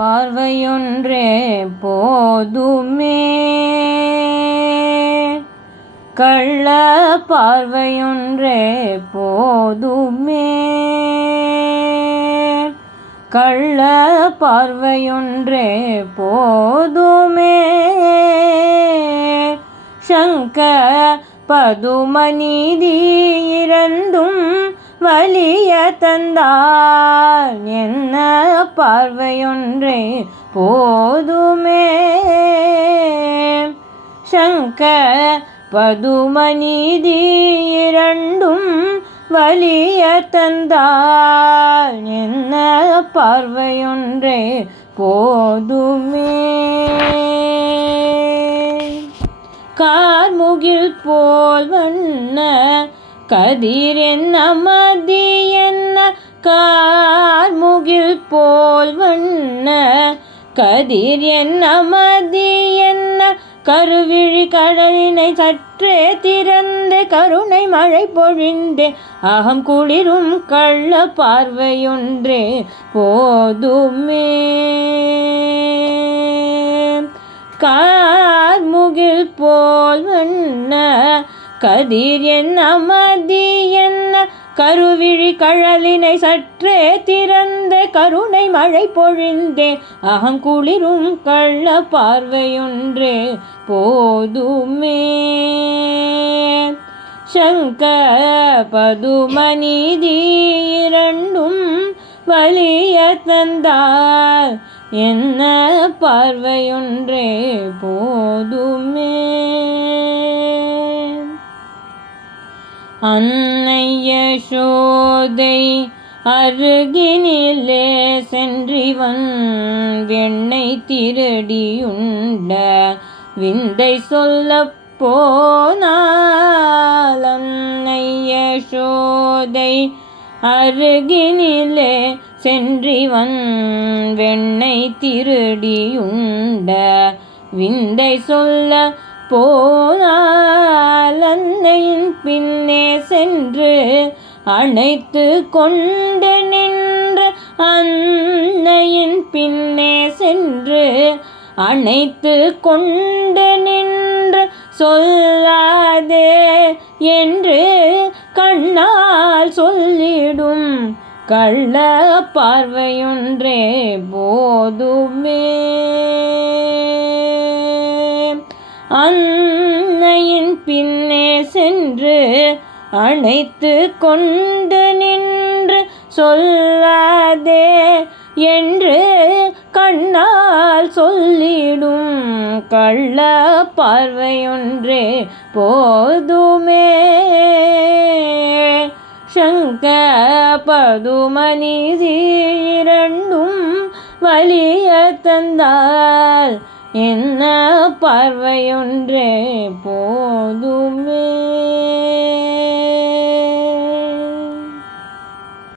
பார்வையொன்றே போதுமே. கள்ள பார்வையொன்றே போதுமே. கள்ள பார்வையொன்றே போதுமே. சங்க பதுமநீதி இரண்டும் வலிய தந்தால் என்ன பார்வையொன்றே போதுமே. சங்கர் பதுமநீதி இரண்டும் வலிய தந்தால் என்ன பார்வையொன்றே போதுமே. கார்முகில் போல் வண்ண கதிர் என்ன மதி என்ன கார்முகில் போல் வண்ண. கதிர் என்ன மதி என்ன கருவிழி கடலினை சற்றே திறந்து கருணை மழை பொழிந்தே. அகம் குளிரும் கள்ள பார்வையொன்றே போதுமே. கார்முகில் போல் வண்ண. கதிர் என்ன மதி என்ன? கருவிழி கழலினை சற்றே திறந்த கருணை மழை பொழிந்தே அகம் குளிரும் கள்ள பார்வையொன்றே போதுமே. சங்க பதுமநீதி இரண்டும் வலிய தந்தார். என்ன பார்வையொன்றே போதுமே. அன்னை யசோதை அருகினிலே சென்றிவன் வெண்ணை திருடியுண்ட விந்தை சொல்ல போனால் அன்னை யசோதை அருகினிலே சென்றிவன் வெண்ணை திருடியுண்ட விந்தை சொல்ல போனால் அன்னையின் பின்னே சென்று அணைத்து கொண்டு நின்று அன்னையின் பின்னே சென்று அணைத்து கொண்டு நின்று சொல்லாதே என்று கண்ணால் சொல்லிடும் கள்ள பார்வையொன்றே போதுமே. அன்னையின் பின்னே சென்று அணைத்து கொண்டு நின்று சொல்லாதே என்று கண்ணால் சொல்லிடும் கள்ள பார்வையொன்றே போதுமே. சங்க பதுமணி இரண்டும் வலிய தந்தால் என்ன பார்வையொன்றே போது